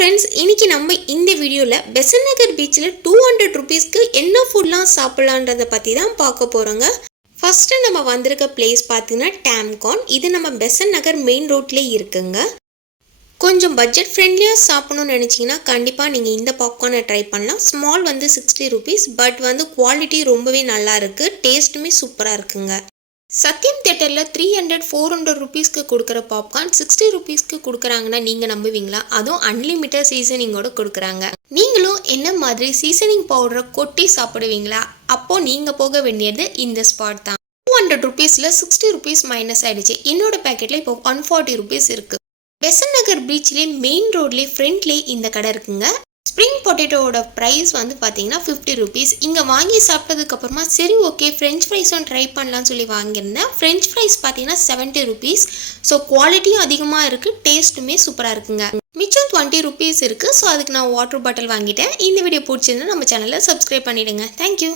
Friends, இன்னைக்கு நம்ம இந்த வீடியோவில் பெசன்ட் நகர் பீச்சில் 200 ருபீஸ்க்கு என்ன ஃபுட்லாம் சாப்பிட்லான்றதை பற்றி தான் பார்க்க போகிறோங்க. ஃபஸ்ட்டு நம்ம வந்திருக்க பிளேஸ் பார்த்தீங்கன்னா டேம்கான். இது நம்ம பெசன்ட் நகர் மெயின் ரோட்லேயே இருக்குங்க. கொஞ்சம் பட்ஜெட் ஃப்ரெண்ட்லியாக சாப்பிடணும்னு நினச்சிங்கன்னா கண்டிப்பாக நீங்கள் இந்த பாப்கார்னை ட்ரை பண்ணலாம். ஸ்மால் வந்து 60 ருபீஸ், பட் வந்து குவாலிட்டி ரொம்பவே நல்லா இருக்குது, டேஸ்ட்டுமே சூப்பராக இருக்குங்க. சத்யம் தியேட்டரில் 300-400 ருபீஸ்க்கு கொடுக்குற பாப்கார்ன் 60 ருபீஸ்க்கு கொடுக்குறாங்கன்னா நீங்கள் நம்புவீங்களா? அதுவும் அன்லிமிட்டட் சீசனிங்கோடு கொடுக்குறாங்க. நீங்களும் என்ன மாதிரி சீசனிங் பவுடரை கொட்டி சாப்பிடுவீங்களா? அப்போது நீங்கள் போக வேண்டியது இந்த ஸ்பாட் தான். 200 ருபீஸில் 60 ருபீஸ் மைனஸ் ஆகிடுச்சு. என்னோட பேக்கெட்டில் இப்போ 140 ருபீஸ் இருக்குது. பெசன்ட் நகர் பீச்லேயே மெயின் ரோட்லேயே ஃப்ரண்ட்லேயே இந்த கடை இருக்குங்க. ஸ்ப்ரிங் பொட்டேட்டோட ப்ரைஸ் வந்து பார்த்தீங்கன்னா 50 ருபீஸ். இங்கே வாங்கி சாப்பிட்டதுக்கப்புறமா சரி ஓகே ஃப்ரெஞ்ச் ஃப்ரைஸும் ட்ரை பண்ணலான்னு சொல்லி வாங்கியிருந்தேன். ஃப்ரெஞ்ச் ஃப்ரைஸ் பார்த்தீங்கன்னா 70 ருபீஸ். ஸோ குவாலிட்டியும் அதிகமாக இருக்குது, டேஸ்ட்டுமே சூப்பராக இருக்குங்க. மிச்சம் 20 ருபீஸ் இருக்குது. ஸோ அதுக்கு நான் வாட்டர் பாட்டில் வாங்கிட்டேன். இந்த வீடியோ பிடிச்சிருந்தா நம்ம சேனலை சப்ஸ்கிரைப் பண்ணிவிடுங்க. தேங்க்யூ.